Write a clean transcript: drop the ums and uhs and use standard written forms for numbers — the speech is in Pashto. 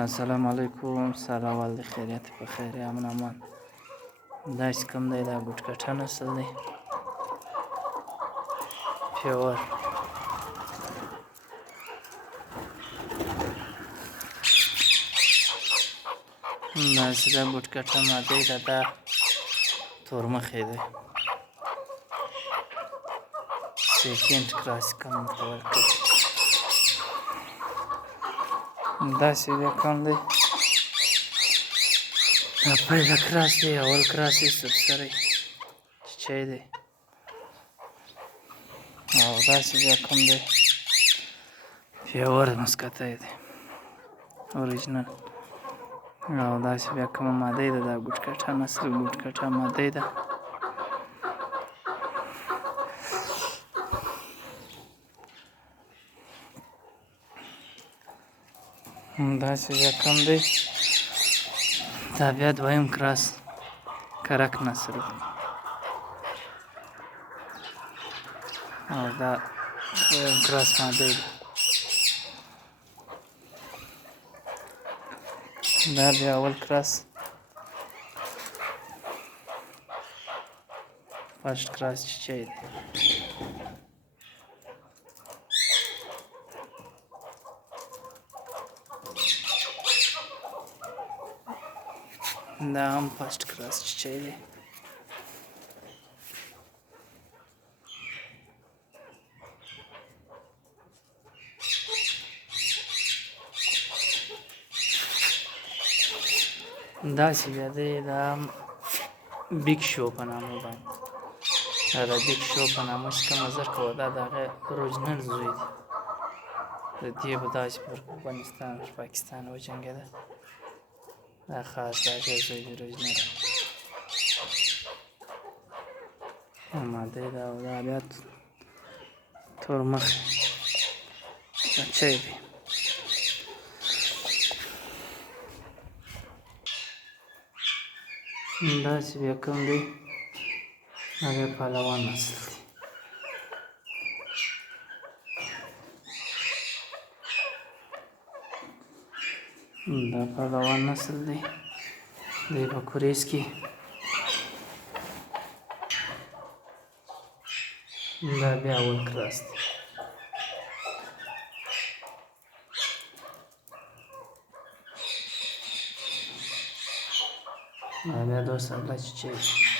السلام علیکم. سهار اول د خیریت په خیر امن امان. دا چې کوم دی دا ګوټکټه نسل دی، پیور داسې دا ګوټکټه ماده ده، دا تورمخی دی، سیکنډ کراس کوم ورته ورکوي. داسې بیا کوم دی دا پیله کراس دی، اول کراس یې سبسری چیچی دی، او داسې بیا کوم دی پیور مسکتی دی اوریجنل. او داسې بیا کومه ماده ده دا ګوټکټه نسل ګوټکټه ماده ده. داسې بیا کوم دی دا بیا دویم کراس کرک نسل دی، او دا دویم کراس ماده ده. دا بیا اول کراس فرست کراس چیچی دی. دا هم فرست کراس چیچی دی. داسې بیا دی دا بیګ شو په نامه باندې، دا د بیګ شو په نامه چې کومه زرکه وه دا د هغې اورجنل زوی دی. د دې به داسې پر افغانستان پر پاکستان وجنګېده، دا خاص د هغې زوی دی اورجنل ماده ده. او دا بیا تورمخی بچی دی. داسې بیا کوم دی دا بیا پهلوان نسل دی. دا پهلوان نسل دی، دی په کوریز کې. دا بیا اول کراس دی. دا بیا 2 ساله چیچی دی.